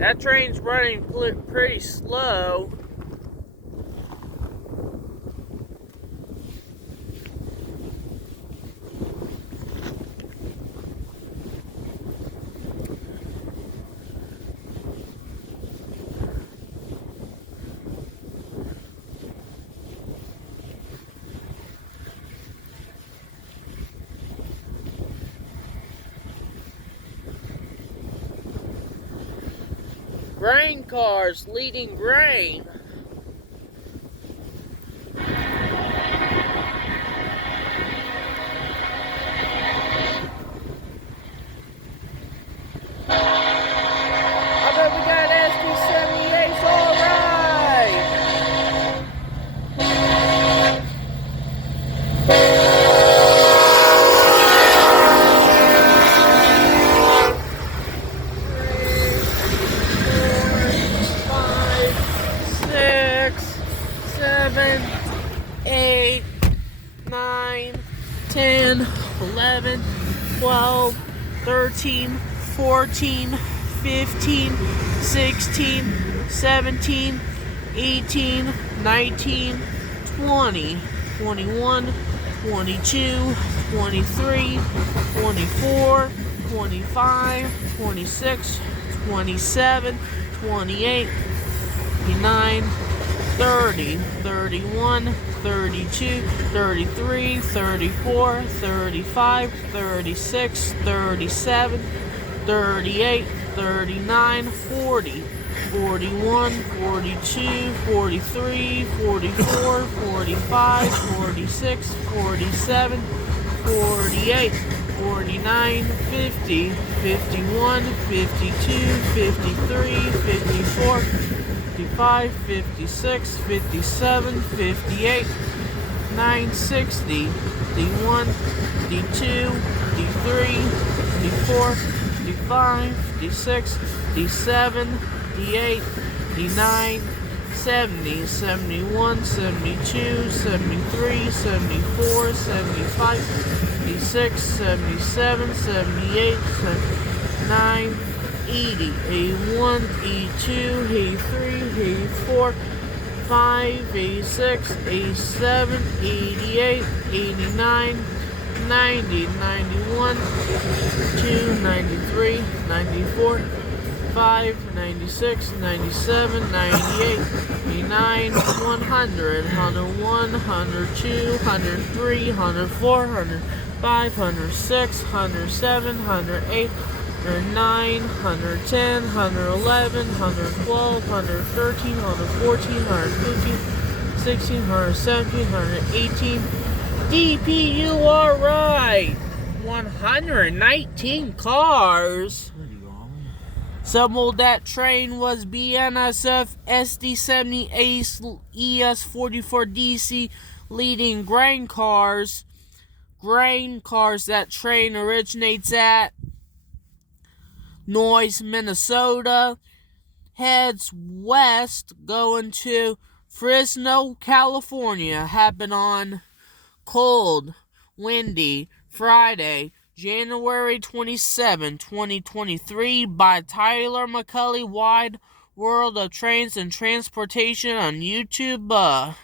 That train's running pretty slow. Grain cars leading grain. I bet we got SD78s, alright! Seven, 8, 9, 10, 11, 12, 13, 14, 15, 16, 17, 18, 19, 20, 21, 22, 23, 24, 25, 26, 27, 28, 29, 30, 31, 32, 33, 34, 35, 36, 37, 38, 39, 40, 41, 42, 43, 44, 45, 46, 47, 48, 49, 50, 51, 52, 53, 54, 55, 56, 57, 58, 9, 60, 51, 52, 53, 54, 55, 56, 57, 58, 59, 70, 71, 72, 73, 74, 75, 76, 77, 78, 79, 80, 81, 82, 83, 84, 85, 86, 87, 88, 89, 90, 91, 92, 93, 94, 5, 96, 97, 98, 89, 100, 101, 102, 103, 104, 105, 106, 107, 108, 109, 110, 111, 112, 113, 114, 115, 16, 117, 118. DPU, alright! 119 cars. Some of that train was BNSF SD78 ES44DC leading grain cars. Grain cars. That train originates at Noyes, Minnesota, heads west going to Fresno, California. Happened on cold, windy Friday, January 27, 2023 by Tyler McCully Wide, World of Trains and Transportation on YouTube.